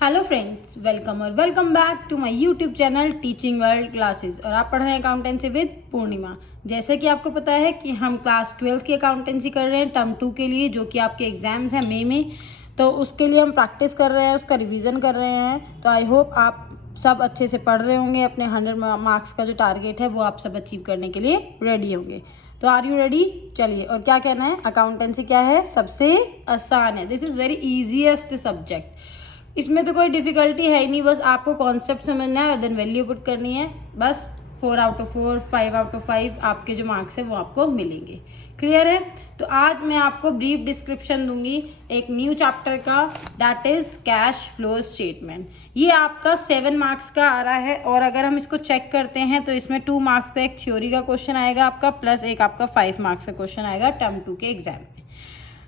Hello friends, welcome back to my YouTube channel teaching world classes. और आप पढ़ रहे हैं अकाउंटेंसी विद पूर्णिमा। जैसे कि आपको पता है कि हम क्लास 12 की अकाउंटेंसी कर रहे हैं टर्म 2 के लिए, जो कि आपके एग्जाम्स हैं मई में। तो उसके लिए हम प्रैक्टिस कर रहे हैं, उसका रिवीजन कर रहे हैं। तो आई होप आप सब अच्छे से पढ़ रहे होंगे, अपने 100 मार्क्स का जो टारगेट है वो आप सब अचीव करने के लिए रेडी होंगे। तो आर यू रेडी? चलिए, और क्या कहना है, अकाउंटेंसी क्या है? सबसे आसान है। This is very easiest subject. इसमें तो कोई डिफिकल्टी है ही नहीं, बस आपको कॉन्सेप्ट समझना है और देन वैल्यू पुट करनी है। बस 4 आउट ऑफ 4, 5 आउट ऑफ 5 आपके जो मार्क्स है वो आपको मिलेंगे। क्लियर है? तो आज मैं आपको ब्रीफ डिस्क्रिप्शन दूंगी एक न्यू चैप्टर का, that is cash flow statement. ये आपका 7 मार्क्स का आ रहा है, और अगर हम इसको चेक करते हैं तो इसमें 2 मार्क्स का एक थ्योरी का क्वेश्चन आएगा आपका, प्लस एक आपका 5 मार्क्स का क्वेश्चन आएगा टर्म 2 के एग्जाम में।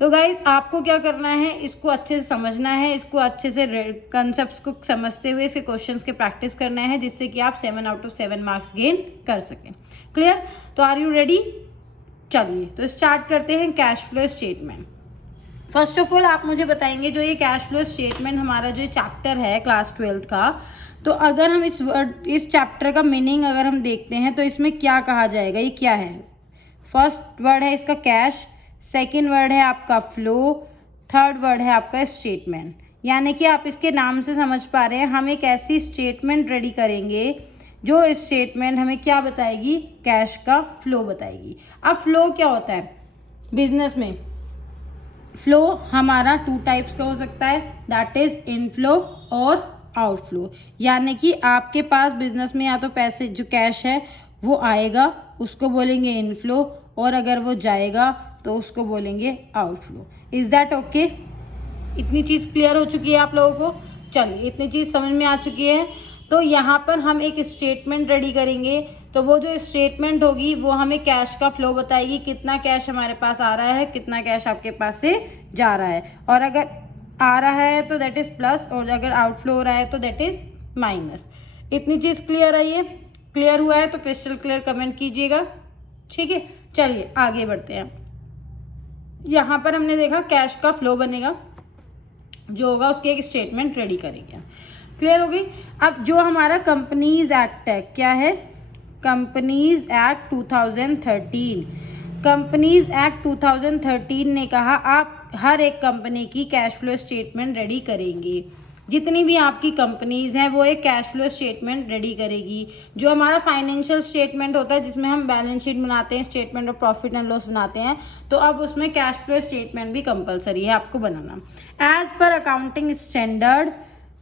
तो गाइज आपको क्या करना है, इसको अच्छे से समझना है, इसको अच्छे से कंसेप्ट्स को समझते हुए इसके क्वेश्चंस के प्रैक्टिस करना है, जिससे कि आप 7 आउट ऑफ 7 मार्क्स गेन कर सकें। क्लियर? तो आर यू रेडी? चलिए, तो स्टार्ट करते हैं cash flow statement. First of all आप मुझे बताएंगे, जो ये कैश फ्लो स्टेटमेंट हमारा जो चैप्टर है क्लास 12 का, तो अगर हम इस चैप्टर का मीनिंग अगर हम देखते हैं तो इसमें क्या कहा जाएगा, ये क्या है? फर्स्ट वर्ड है इसका कैश, सेकेंड वर्ड है आपका फ्लो, थर्ड वर्ड है आपका स्टेटमेंट। यानी कि आप इसके नाम से समझ पा रहे हैं, हम एक ऐसी स्टेटमेंट रेडी करेंगे जो स्टेटमेंट हमें क्या बताएगी? कैश का फ्लो बताएगी। अब फ्लो क्या होता है बिजनेस में? फ्लो हमारा 2 टाइप्स का हो सकता है, दैट इज इनफ्लो और आउटफ्लो। यानी कि आपके पास बिजनेस में या तो पैसे जो कैश है वो आएगा, उसको बोलेंगे इनफ्लो, और अगर वो जाएगा तो उसको बोलेंगे आउटफ्लो। Is that okay? इतनी चीज़ क्लियर हो चुकी है आप लोगों को? चलिए, इतनी चीज़ समझ में आ चुकी है। तो यहाँ पर हम एक स्टेटमेंट रेडी करेंगे, तो वो जो स्टेटमेंट होगी वो हमें कैश का फ्लो बताएगी, कितना कैश हमारे पास आ रहा है, कितना कैश आपके पास से जा रहा है। और अगर आ रहा है तो दैट इज प्लस, और अगर आउटफ्लो हो रहा है तो दैट इज माइनस। इतनी चीज़ क्लियर है? ये क्लियर हुआ है तो क्रिस्टल क्लियर कमेंट कीजिएगा। ठीक है, चलिए आगे बढ़ते हैं। यहाँ पर हमने देखा कैश का फ्लो बनेगा, जो होगा उसकी एक स्टेटमेंट रेडी करेंगे। क्लियर हो गई? अब जो हमारा कंपनीज एक्ट है, क्या है? Companies act 2013। कंपनीज एक्ट 2013 ने कहा आप हर एक कंपनी की कैश फ्लो स्टेटमेंट रेडी करेंगे। जितनी भी आपकी कंपनीज हैं वो एक कैश फ्लो स्टेटमेंट रेडी करेगी। जो हमारा फाइनेंशियल स्टेटमेंट होता है, जिसमें हम बैलेंस शीट बनाते हैं, statement of profit and loss बनाते हैं, तो अब उसमें कैश फ्लो स्टेटमेंट भी कंपलसरी है आपको बनाना। एज पर अकाउंटिंग स्टैंडर्ड,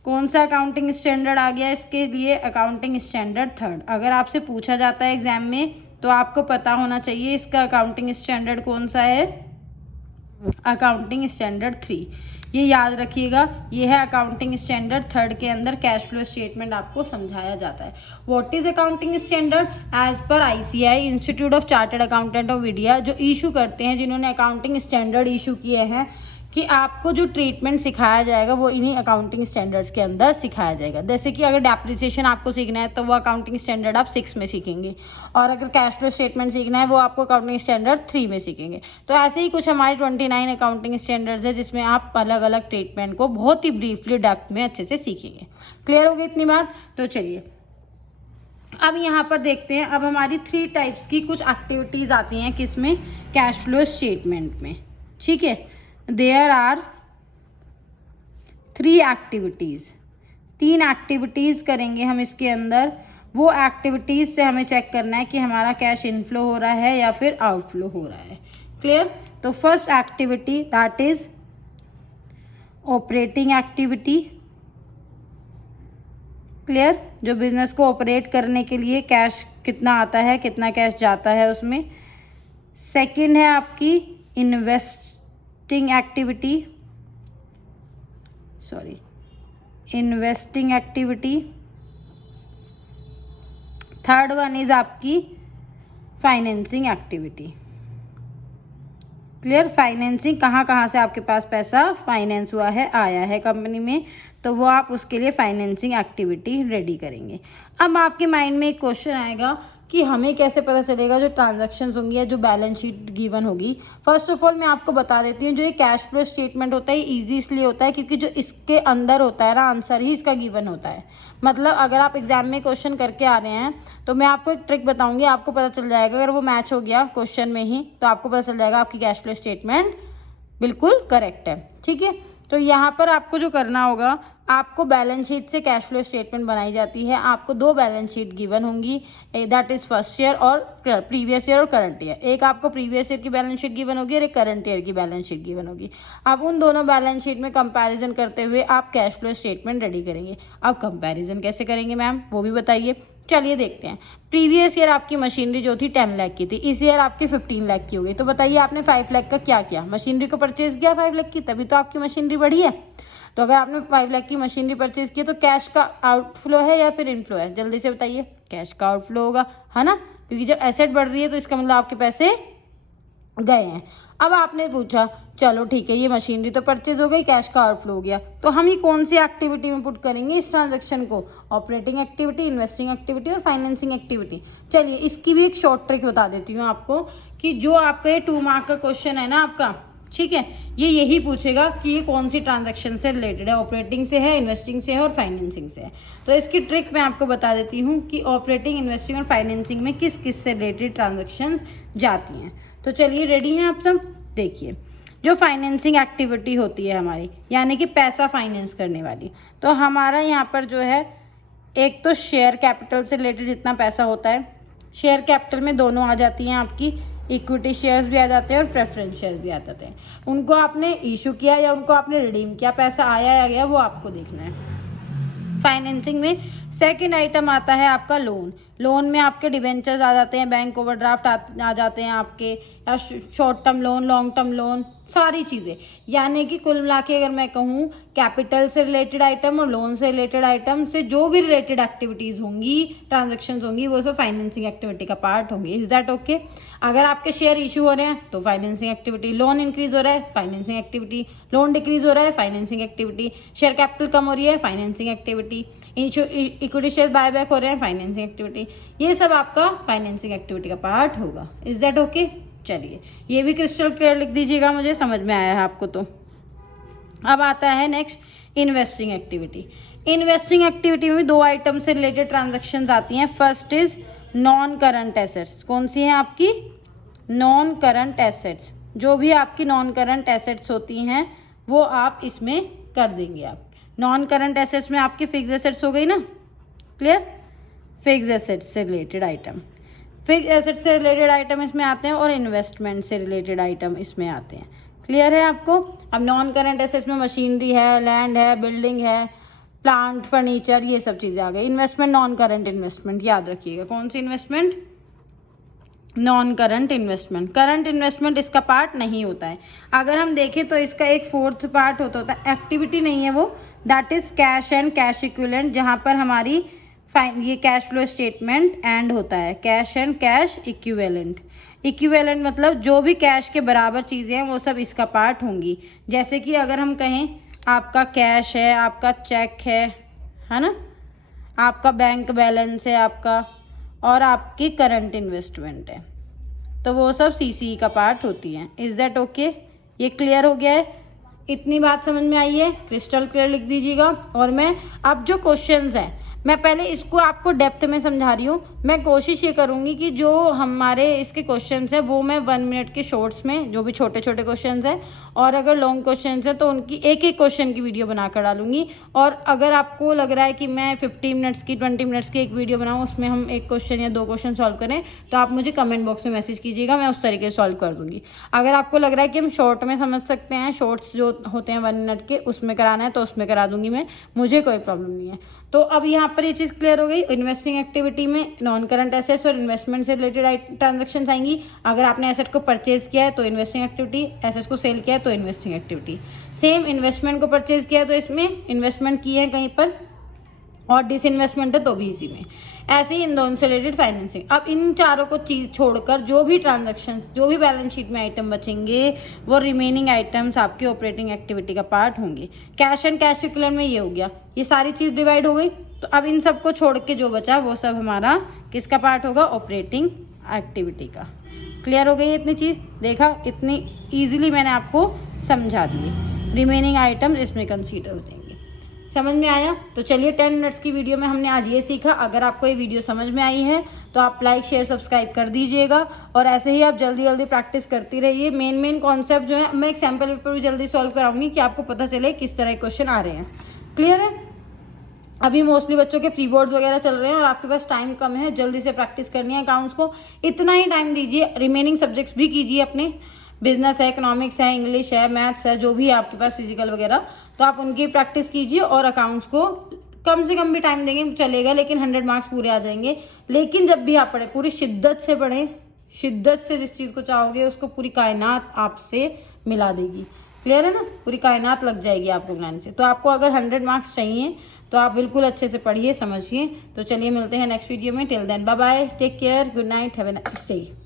कौन सा अकाउंटिंग स्टैंडर्ड आ गया इसके लिए? Accounting standard 3rd। अगर आपसे पूछा जाता है एग्जाम में तो आपको पता होना चाहिए इसका अकाउंटिंग स्टैंडर्ड कौन सा है। अकाउंटिंग स्टैंडर्ड 3, ये याद रखिएगा। ये है अकाउंटिंग स्टैंडर्ड 3rd के अंदर कैश फ्लो स्टेटमेंट आपको समझाया जाता है। What is accounting standard? As per ICAI, institute of chartered accountant of India, जो इशू करते हैं, जिन्होंने अकाउंटिंग स्टैंडर्ड इशू किए हैं, कि आपको जो ट्रीटमेंट सिखाया जाएगा वो इन्हीं अकाउंटिंग स्टैंडर्ड्स के अंदर सिखाया जाएगा। जैसे कि अगर डेप्रिसिएशन आपको सीखना है तो वो अकाउंटिंग स्टैंडर्ड आप 6 में सीखेंगे, और अगर कैश फ्लो स्टेटमेंट सीखना है वो आपको अकाउंटिंग स्टैंडर्ड 3 में सीखेंगे। तो ऐसे ही कुछ हमारे 29 अकाउंटिंग स्टैंडर्ड्स है, जिसमें आप अलग अलग ट्रीटमेंट को बहुत ही ब्रीफली डेप्थ में अच्छे से सीखेंगे। क्लियर हो गई इतनी बात? तो चलिए अब यहाँ पर देखते हैं। अब हमारी 3 टाइप्स की कुछ एक्टिविटीज़ आती हैं किसमें? कैश फ्लो स्टेटमेंट में। ठीक है, देयर आर 3 एक्टिविटीज़, 3 एक्टिविटीज़ करेंगे हम इसके अंदर। वो एक्टिविटीज़ से हमें चेक करना है कि हमारा कैश इनफ्लो हो रहा है या फिर आउटफ्लो हो रहा है। क्लियर? तो first activity that is operating activity. Clear? जो बिजनेस को ऑपरेट करने के लिए कैश कितना आता है, कितना कैश जाता है उसमें। सेकंड है आपकी investing activity, investing activity. Third one is आपकी फाइनेंसिंग एक्टिविटी। क्लियर? फाइनेंसिंग, कहाँ कहाँ से आपके पास पैसा फाइनेंस हुआ है, आया है कंपनी में, तो वो आप उसके लिए फाइनेंसिंग एक्टिविटी रेडी करेंगे। अब आपके माइंड में एक क्वेश्चन आएगा कि हमें कैसे पता चलेगा जो ट्रांजैक्शंस होंगी या जो बैलेंस शीट गिवन होगी। फर्स्ट ऑफ ऑल मैं आपको बता देती हूँ, जो ये कैश फ्लो स्टेटमेंट होता है ईजी इसलिए होता है क्योंकि जो इसके अंदर होता है ना आंसर ही इसका गिवन होता है। मतलब अगर आप एग्जाम में क्वेश्चन करके आ रहे हैं तो मैं आपको एक ट्रिक बताऊंगी, आपको पता चल जाएगा अगर वो मैच हो गया क्वेश्चन में ही तो आपको पता चल जाएगा आपकी कैश फ्लो स्टेटमेंट बिल्कुल करेक्ट है। ठीक है, तो यहाँ पर आपको जो करना होगा, आपको बैलेंस शीट से कैश फ्लो स्टेटमेंट बनाई जाती है। आपको दो बैलेंस शीट गिवन होंगी, दैट इज फर्स्ट ईयर और प्रीवियस ईयर और करंट ईयर। एक आपको प्रीवियस ईयर की बैलेंस शीट गिवन होगी और एक करंट ईयर की बैलेंस शीट गिवन होगी। अब उन दोनों बैलेंस शीट में कंपैरिजन करते हुए आप कैश फ्लो स्टेटमेंट रेडी करेंगे। अब कंपैरिजन कैसे करेंगे मैम, वो भी बताइए। चलिए देखते हैं। प्रीवियस ईयर आपकी मशीनरी जो थी 10 लाख की थी, इस ईयर आपकी 15 लाख की हो गई। तो बताइए आपने 5 लाख का क्या किया, मशीनरी को परचेज किया 5 लाख की, तभी तो आपकी मशीनरी बढ़ी है। तो अगर आपने 5 लाख की मशीनरी परचेज की तो कैश का आउटफ्लो है या फिर इनफ्लो है, जल्दी से बताइए। कैश का आउटफ्लो होगा, है ना, क्योंकि जब एसेट बढ़ रही है तो इसका मतलब आपके पैसे गए हैं। अब आपने पूछा चलो ठीक है, ये मशीनरी तो परचेज हो गई, कैश का आउटफ्लो हो गया, तो हम ये कौन सी एक्टिविटी में पुट करेंगे इस ट्रांजैक्शन को, ऑपरेटिंग एक्टिविटी, इन्वेस्टिंग एक्टिविटी और फाइनेंसिंग एक्टिविटी। चलिए इसकी भी एक शॉर्ट ट्रिक बता देती हूँ आपको कि जो आपका ये 2 मार्क का क्वेश्चन है ना आपका, ठीक है, ये यही पूछेगा कि ये कौन सी ट्रांजैक्शन से रिलेटेड है, ऑपरेटिंग से है, इन्वेस्टिंग से है और फाइनेंसिंग से है। तो इसकी ट्रिक मैं आपको बता देती हूँ कि ऑपरेटिंग, इन्वेस्टिंग और फाइनेंसिंग में किस किस से रिलेटेड ट्रांजैक्शन जाती हैं। तो चलिए रेडी हैं आप सब। देखिए जो फाइनेंसिंग एक्टिविटी होती है हमारी, यानी कि पैसा फाइनेंस करने वाली, तो हमारा यहाँ पर जो है एक तो शेयर कैपिटल से रिलेटेड जितना पैसा होता है, शेयर कैपिटल में दोनों आ जाती हैं आपकी, इक्विटी शेयर्स भी आ जाते हैं और प्रेफरेंस शेयर्स भी आ जाते हैं। उनको आपने इशू किया या उनको आपने रिडीम किया, पैसा आया या गया वो आपको देखना है। फाइनेंसिंग में सेकंड आइटम आता है आपका लोन। लोन में आपके डिवेंचर्स आ जाते हैं, बैंक ओवरड्राफ्ट आ जाते हैं आपके, या short term loan, long term loan, सारी चीज़ें। यानी कि कुल मिला के अगर मैं कहूँ कैपिटल से रिलेटेड आइटम और लोन से रिलेटेड आइटम से जो भी रिलेटेड एक्टिविटीज़ होंगी, ट्रांजेक्शन्स होंगी, वो सब फाइनेंसिंग एक्टिविटी का पार्ट होंगी। Is that okay? अगर आपके शेयर इशू हो रहे हैं तो फाइनेंसिंग एक्टिविटी, लोन इंक्रीज हो रहा है फाइनेंसिंग एक्टिविटी, लोन डिक्रीज हो रहा है फाइनेंसिंग एक्टिविटी, शेयर कैपिटल कम हो रही है financing activity, equity share buyback हो रहे हैं फाइनेंसिंग एक्टिविटी, ये सब आपका फाइनेंसिंग एक्टिविटी का पार्ट होगा। Is that okay? चलिए ये भी क्रिस्टल क्लियर लिख दीजिएगा, मुझे समझ में आया है आपको। तो अब आता है next investing activity. Investing activity में 2 आइटम से रिलेटेड ट्रांजैक्शंस आती हैं। First is non current assets. कौन सी हैं आपकी? Non current assets. जो भी आपकी नॉन करंट एसेट्स होती हैं वो आप इसमें कर देंगे। आप नॉन करंट एसेट्स में आपकी फिक्स एसेट्स हो गई ना, क्लियर? फिक्स एसेट्स से रिलेटेड आइटम, फिक्स एसेट से रिलेटेड आइटम इसमें आते हैं और इन्वेस्टमेंट से रिलेटेड आइटम इसमें आते हैं। क्लियर है आपको? अब नॉन करंट एसेट्स में मशीनरी है, लैंड है, बिल्डिंग है, प्लांट, फर्नीचर, ये सब चीज़ें आ गई। इन्वेस्टमेंट, नॉन करंट इन्वेस्टमेंट, याद रखिएगा कौन सी investment? Non current investment. Current investment इसका पार्ट नहीं होता है। अगर हम देखें तो इसका एक 4th पार्ट होता है, एक्टिविटी नहीं है वो, that is cash and cash equivalent, जहाँ पर हमारी ये कैश फ्लो स्टेटमेंट एंड होता है। Cash and cash equivalent. Equivalent मतलब जो भी कैश के बराबर चीज़ें हैं वो सब इसका पार्ट होंगी। जैसे कि अगर हम कहें आपका कैश है, आपका चेक है ना, आपका बैंक बैलेंस है आपका, और आपकी करंट इन्वेस्टमेंट है, तो वो सब सीसी का पार्ट होती हैं। Is that okay? ये क्लियर हो गया है? इतनी बात समझ में आई है? क्रिस्टल क्लियर लिख दीजिएगा। और मैं अब जो क्वेश्चंस हैं मैं पहले इसको आपको डेप्थ में समझा रही हूँ। मैं कोशिश ये करूँगी कि जो हमारे इसके क्वेश्चंस हैं वो मैं 1 मिनट के शॉर्ट्स में, जो भी छोटे छोटे क्वेश्चंस हैं, और अगर लॉन्ग क्वेश्चंस हैं तो उनकी एक एक क्वेश्चन की वीडियो बनाकर डालूंगी। और अगर आपको लग रहा है कि मैं 15 मिनट्स की, 20 मिनट्स की एक वीडियो बनाऊँ, उसमें हम एक क्वेश्चन या 2 क्वेश्चन सॉल्व करें, तो आप मुझे कमेंट बॉक्स में मैसेज कीजिएगा, मैं उस तरीके से सॉल्व कर दूँगी। अगर आपको लग रहा है कि हम शॉर्ट में समझ सकते हैं, शॉर्ट्स जो होते हैं 1 मिनट के, उसमें कराना है तो उसमें करा दूँगी मैं, मुझे कोई प्रॉब्लम नहीं है। तो अब यहाँ पर ये चीज़ क्लियर हो गई। इन्वेस्टिंग एक्टिविटी में नॉन करंट एसेट्स और इन्वेस्टमेंट से रिलेटेड ट्रांजैक्शंस आएंगी। अगर आपने एसेट को परचेज किया है तो इन्वेस्टिंग एक्टिविटी, एसेट्स को सेल किया है तो इन्वेस्टिंग एक्टिविटी। सेम इन्वेस्टमेंट को परचेज किया है तो इसमें इन्वेस्टमेंट की है कहीं पर और डिसइन्वेस्टमेंट है तो भी इसी में। ऐसे ही इन दोनों से रिलेटेड फाइनेंसिंग। अब इन चारों को चीज छोड़कर जो भी ट्रांजैक्शंस, जो भी बैलेंस शीट में आइटम बचेंगे वो रिमेनिंग आइटम्स आपके ऑपरेटिंग एक्टिविटी का पार्ट होंगे। कैश एंड कैश इक्विवेलेंट में ये हो गया, ये सारी चीज डिवाइड हो गई। तो अब इन सबको छोड़ के जो बचा वो सब हमारा किसका पार्ट होगा, ऑपरेटिंग एक्टिविटी का। क्लियर हो गई इतनी चीज, देखा इतनी ईजिली मैंने आपको समझा दी। रिमेनिंग आइटम इसमें कंसीडर हो जाएंगे। समझ में आया? तो चलिए 10 मिनट्स की वीडियो में हमने आज ये सीखा। अगर आपको ये वीडियो समझ में आई है तो आप लाइक शेयर सब्सक्राइब कर दीजिएगा और ऐसे ही आप जल्दी जल्दी प्रैक्टिस करती रहिए। मेन कॉन्सेप्ट जो है मैं एक सैम्पल पेपर भी जल्दी सॉल्व कराऊंगी कि आपको पता चले किस तरह के क्वेश्चन आ रहे हैं। क्लियर है? अभी मोस्टली बच्चों के प्री बोर्ड्स वगैरह चल रहे हैं और आपके पास टाइम कम है, जल्दी से प्रैक्टिस करनी है अकाउंट्स को, इतना ही टाइम दीजिए। रिमेनिंग सब्जेक्ट्स भी कीजिए अपने, बिजनेस है, इकोनॉमिक्स है, इंग्लिश है, मैथ्स है, जो भी है आपके पास फिजिकल वगैरह, तो आप उनकी प्रैक्टिस कीजिए। और अकाउंट्स को कम से कम भी टाइम देंगे चलेगा, लेकिन 100 मार्क्स पूरे आ जाएंगे। लेकिन जब भी आप पढ़े पूरी शिद्दत से पढ़ें, शिद्दत से जिस चीज़ को चाहोगे उसको पूरी कायनात आपसे मिला देगी। क्लियर है ना? पूरी कायनात लग जाएगी आपको ज्ञान से। तो आपको अगर 100 मार्क्स चाहिए तो आप बिल्कुल अच्छे से पढ़िए, समझिए। तो चलिए मिलते हैं नेक्स्ट वीडियो में। Till then bye bye, take care, good night, have a nice day.